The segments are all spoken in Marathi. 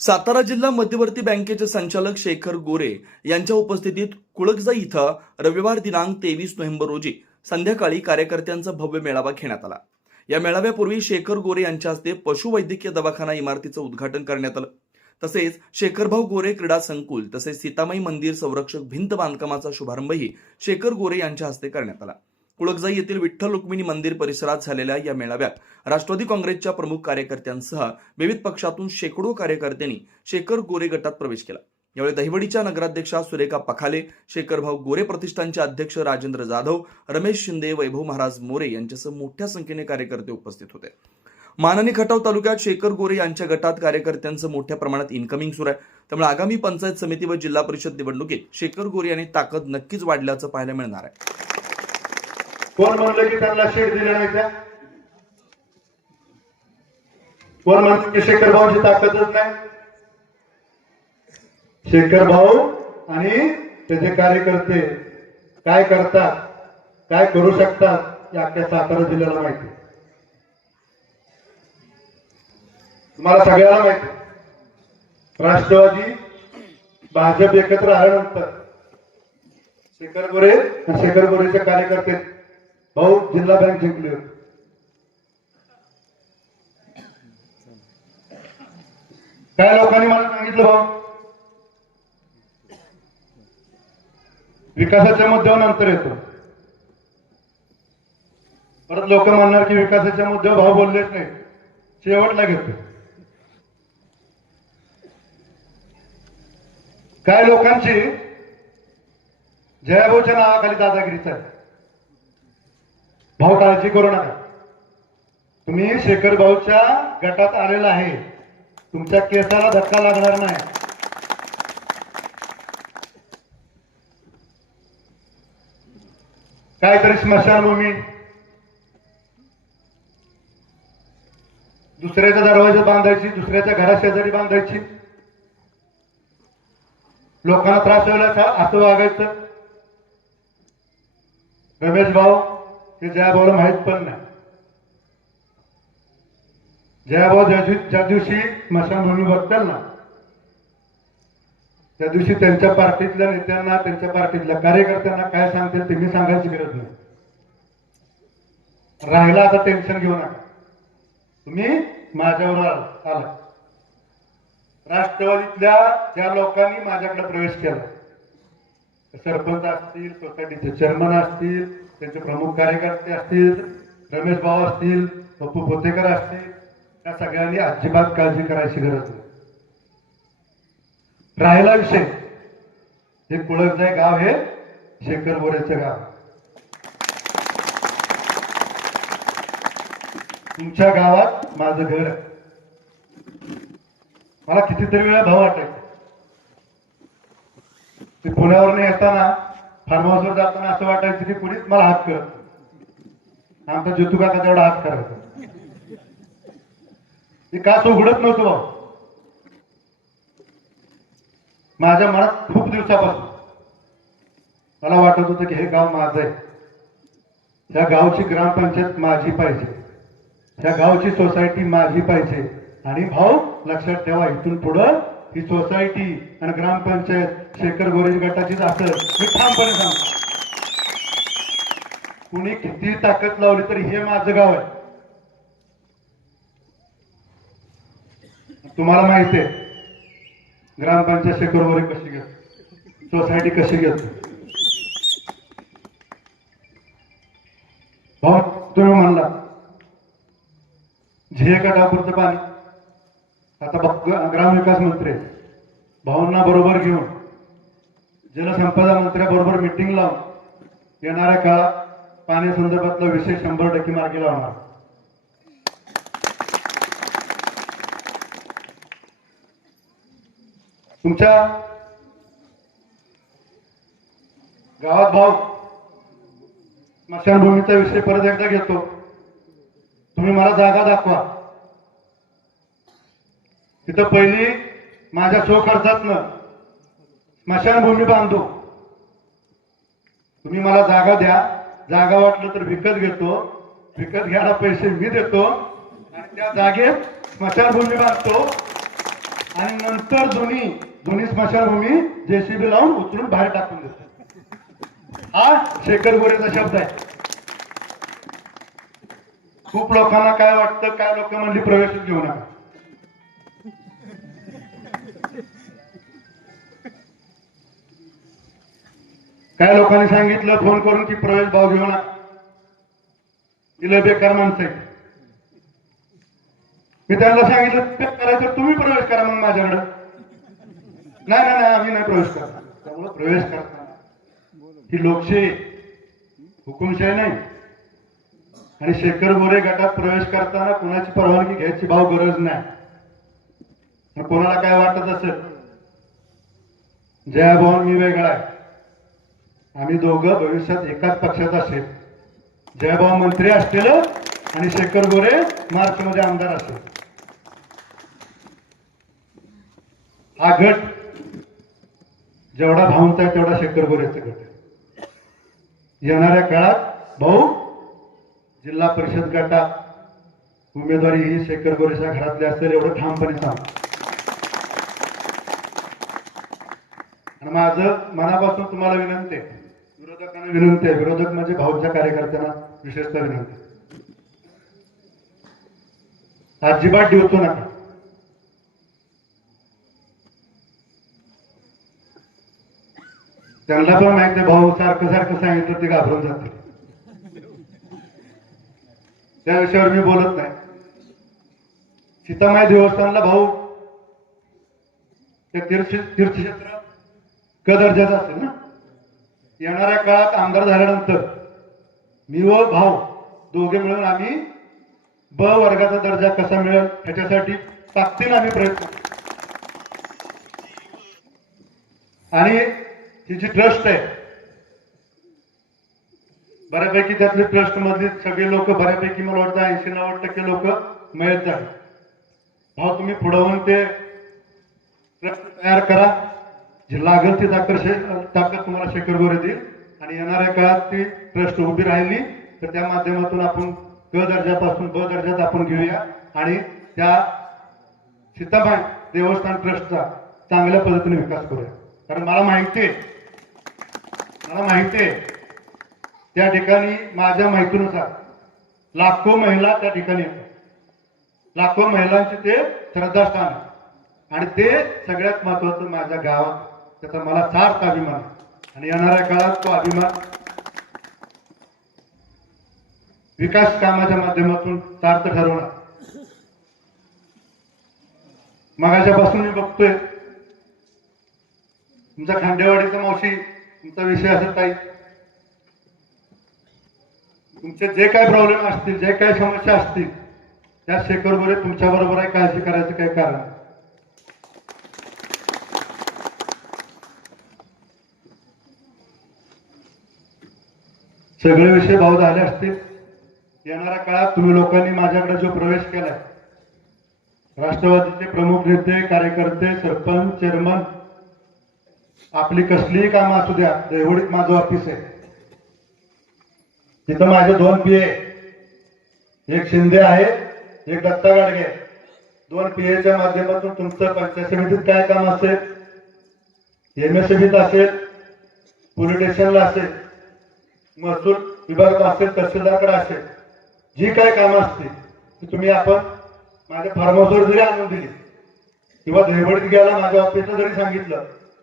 सातारा जिल्हा मध्यवर्ती बँकेचे संचालक शेखर गोरे यांच्या उपस्थितीत कुळकजा इथं रविवार दिनांक तेवीस नोव्हेंबर रोजी संध्याकाळी कार्यकर्त्यांचा भव्य मेळावा घेण्यात आला. या मेळाव्यापूर्वी शेखर गोरे यांच्या हस्ते पशुवैद्यकीय दवाखाना इमारतीचं उद्घाटन करण्यात आलं. तसेच शेखरभाऊ गोरे क्रीडा संकुल तसेच सीतामाई मंदिर संरक्षक भिंत बांधकामाचा शुभारंभही शेखर गोरे यांच्या हस्ते करण्यात आला. कुळकजाई येथील विठ्ठल रुक्मिणी मंदिर परिसरात झालेल्या या मेळाव्यात राष्ट्रवादी काँग्रेसच्या प्रमुख कार्यकर्त्यांसह विविध पक्षातून शेकडो कार्यकर्त्यांनी शेखर गोरे गटात प्रवेश केला. यावेळी दहिवडीच्या नगराध्यक्षा सुरेखा पखाले शेखरभाऊ गोरे प्रतिष्ठानचे अध्यक्ष राजेंद्र जाधव रमेश शिंदे वैभव महाराज मोरे यांच्यासह मोठ्या संख्येने कार्यकर्ते उपस्थित होते. माननी खटाव तालुक्यात शेखर गोरे यांच्या गटात कार्यकर्त्यांचं मोठ्या प्रमाणात इन्कमिंग सुरू आहे. त्यामुळे आगामी पंचायत समिती व जिल्हा परिषद निवडणुकीत शेखर गोरे यांनी ताकद नक्कीच वाढल्याचं पाहायला मिळणार आहे. कोण म्हणलं की त्यांना शेट दिल्या नाही त्या? कोण म्हणत की शेखर भाऊची ताकदच नाही? शेखर भाऊ आणि त्याचे कार्यकर्ते काय करतात काय करू शकतात या अख्ख्या सातारा जिल्ह्याला माहिती तुम्हाला सगळ्याला माहिती राष्ट्रवादी भाजप एकत्र आल्यानंतर शेखर गोरे आणि शेखर गोरेचे कार्यकर्ते भाऊ जिल्हा बँक जिंकली काय लोकांनी मला सांगितलं भाऊ? विकासाच्या मुद्द्यावर नंतर येतो. परत लोक म्हणणार की विकासाच्या मुद्द्यावर भाऊ बोललेच नाही. शेवटला घेतो. काय लोकांची? जयाभाऊच्या नावाखाली दादागिरीचा आहे. भाऊ काळजी करू नका. तुम्ही शेखर भाऊच्या गटात आलेला आहे. तुमच्या केसाला धक्का लागणार नाही. काहीतरी स्मशानभूमी दुसऱ्याच्या दरवाजा बांधायची दुसऱ्याच्या घराशेजारी बांधायची. लोकांना त्रास व्हायला असं वागायचं. रमेश भाऊ हे जयाभाऊला माहीत पण नाही. जयाभाऊ ज्या ज्या दिवशी स्मशानभूमी बघताल ना त्या दिवशी त्यांच्या पार्टीतल्या नेत्यांना त्यांच्या पार्टीतल्या कार्यकर्त्यांना काय सांगतील ते मी सांगायची गरज नाही. राहिला आता टेन्शन घेऊ नका. तुम्ही माझ्यावर आला. राष्ट्रवादीतल्या ज्या लोकांनी माझ्याकडे प्रवेश केला सरपंच असतील सोसायटीचे चेअरमन असतील त्यांचे प्रमुख कार्यकर्ते असतील रमेश भाऊ असतील पप्पू पोतेकर असतील त्या सगळ्यांनी अजिबात काळजी करायची गरज नाही. राहिला विषय. हे कुळकजाय गाव हे शेखर बोरेचं गाव. तुमच्या गावात माझं घर आहे. मला कितीतरी वेळा भाव वाटायचं. ते पुण्यावर येताना फार्म जाताना असं वाटायचं की कुणीच मला हात करत आमचा ज्योतू का तेवढा हात करायचा ते का तो उघडत नव्हतं भाऊ माझ्या मनात खूप दिवसापासून मला वाटत होतं की हे गाव माझं आहे. या गावची ग्रामपंचायत माझी पाहिजे. या गावची सोसायटी माझी पाहिजे. आणि भाऊ लक्षात ठेवा इथून पुढं ही सोसायटी आणि ग्रामपंचायत शेखर गोरेज गटाचीच असेल मी ठामपणे सांगतो. कुणी किती ताकद लावली तरी हे माझं गाव आहे. तुम्हाला माहिती आहे ग्रामपंचायत शेखर गोरे कशी घेत? सोसायटी कशी घेत? भाऊ तुम्ही म्हणला झे गटापूरचं पाणी. आता ग्रामविकास मंत्री भावना भाऊंना बरोबर घेऊन जलसंपदा मंत्र्याबरोबर मिटिंग लावून येणाऱ्या काळात पाण्यासंदर्भातला विषय शंभर टक्के मार्गी लावणार. तुमच्या गावात भाऊ स्मशानभूमीचा विषय परत एकदा घेतो. तुम्ही मला जागा दाखवा. तिथं पहिली माझ्या सो स्मशानभूमी बांधू. तुम्ही मला जागा द्या. जागा वाटलं तर विकत घेतो. विकत घ्यायला पैसे मी देतो. आणि त्या जागेत स्मशानभूमी बांधतो. आणि नंतर दोन्ही दोन्ही स्मशानभूमी जेसीबी लावून उचलून बाहेर टाकून देतो. हा शेखर गोरेचा शब्द आहे. खूप लोकांना काय वाटतं काय लोक म्हणली प्रवेश घेऊ नका. काय लोकांनी सांगितलं? फोन करून की प्रवेश भाव घेऊ नका. दिलं बेकार माणसं आहे मी त्यांना सांगितलं ते करायचं तुम्ही प्रवेश करा मग माझ्याकडं. नाही नाही नाही आम्ही नाही प्रवेश करणार. त्यामुळे प्रवेश करताना ही लोकशाही हुकुमशाही नाही. आणि शेखर गोरे गटात प्रवेश करताना कोणाची परवानगी घ्यायची भाव गरज नाही. कोणाला काय वाटत असेल? जया भवन मी वेगळा आहे. आम्ही दोघं भविष्यात एकाच पक्षात असेल. जयभाव मंत्री असतील आणि शेखर गोरे मार्च मध्ये आमदार असेल. हा गट जेवढा भाऊंचा आहे तेवढा शेखर गोरेचा गट येणाऱ्या काळात भाऊ जिल्हा परिषद गटात उमेदवारी ही शेखर गोरेच्या घरातली असेल एवढं ठामपणे सांग. आणि माझं मनापासून तुम्हाला विनंती आहे. विरोधकांना विनंती आहे. विरोधक म्हणजे भाऊच्या कार्यकर्त्यांना विशेषतः विनंती अजिबात डिवतो नका. त्यांना पण माहीत आहे भाऊ सारखं सारखं सांगितलं ते घाबरून जाते त्या विषयावर मी बोलत नाही. सीतामाई देवस्थानला भाऊ ते तीर्थ तीर्थक्षेत्र क दर्जाचं असेल ना? येणाऱ्या काळात आमदार झाल्यानंतर मी व भाऊ दोघे मिळून आम्ही ब वर्गाचा दर्जा कसा मिळेल ह्याच्यासाठी ताकदीने आम्ही प्रयत्न आणि ही जी ट्रस्ट आहे बऱ्यापैकी त्यातले ट्रस्ट मधले सगळे लोक बऱ्यापैकी मला वाटतं ऐंशी नव्वद टक्के लोक मिळत झाले. भाऊ तुम्ही पुढे ते ट्रस्ट तयार करा. जे लागेल ती ताकद ताकद तुम्हाला शेखर गोरे देईल. आणि येणाऱ्या काळात ती ट्रस्ट उभी राहिली तर त्या माध्यमातून आपण क दर्जापासून ब दर्जात आपण घेऊया. आणि त्या सीताबाई देवस्थान ट्रस्टचा चांगल्या पद्धतीने विकास करूया. कारण मला माहिती आहे मला माहिती आहे त्या ठिकाणी माझ्या माहितीनुसार लाखो महिला त्या ठिकाणी येतात. लाखो महिलांचे ते श्रद्धास्थान आहे. आणि ते सगळ्यात महत्वाचं माझ्या गावात त्याचा मला सार्थ अभिमान. आहे. आणि येणाऱ्या काळात तो अभिमान विकास कामाच्या माध्यमातून सार्थ ठरवणार. मगाच्यापासून मी बघतोय तुमचा खांडेवाडीचा मावशी तुमचा विषय असत ताई. तुमचे जे काय प्रॉब्लेम असतील जे काय समस्या असतील त्या शेखर गोरे तुमच्या बरोबर आहे काळजी करायचं काही कारण सगळे विषय भाऊ झाले असतील येणाऱ्या काळात तुम्ही लोकांनी माझ्याकडे जो प्रवेश केलाय राष्ट्रवादीचे प्रमुख नेते कार्यकर्ते सरपंच चेअरमन आपली कसलीही कामं असू द्या देवडीत माझं ऑफिस आहे. तिथं माझे दोन पी एक शिंदे आहे एक दत्ता गाडगे आहे. दोन पीएच्या माध्यमातून तुमचं पंचायत समितीत काय काम असेल? एम एस असेल पोलीस स्टेशनला असेल महसूल विभागात असेल तहसीलदारकडे असेल जी काय कामं असतील ती तुम्ही आपण माझ्या फार्म हाऊसवर जरी आणून दिली किंवा दहिवडीत घ्यायला माझ्या ऑफिसला जरी सांगितलं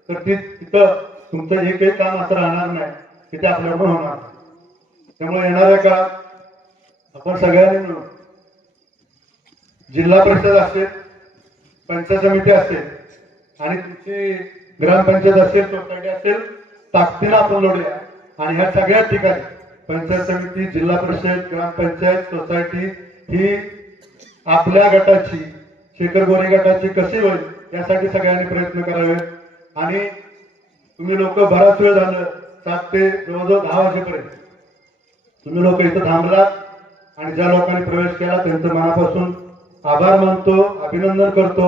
तर ती तिथं तुमचं जे काही काम असं राहणार नाही तिथे आपल्याकडून होणार त्यामुळे येणाऱ्या काळात आपण सगळ्यांनी मिळून जिल्हा परिषद असेल पंचायत समिती असेल आणि तुमची ग्रामपंचायत असेल सोसायटी असेल ताकदीनं आपण लढूया. आणि ह्या सगळ्या ठिकाणी पंचायत समिती जिल्हा परिषद ग्रामपंचायत सोसायटी ही आपल्या गटाची शेखर गोरे गटाची कशी होईल यासाठी सगळ्यांनी प्रयत्न करावे आणि तुम्ही लोक बराच वेळ झालं सात ते जवळजवळ दहा वाजेपर्यंत. तुम्ही लोक इथं थांबलात आणि ज्या लोकांनी प्रवेश केला त्यांचं मनापासून आभार मानतो अभिनंदन करतो.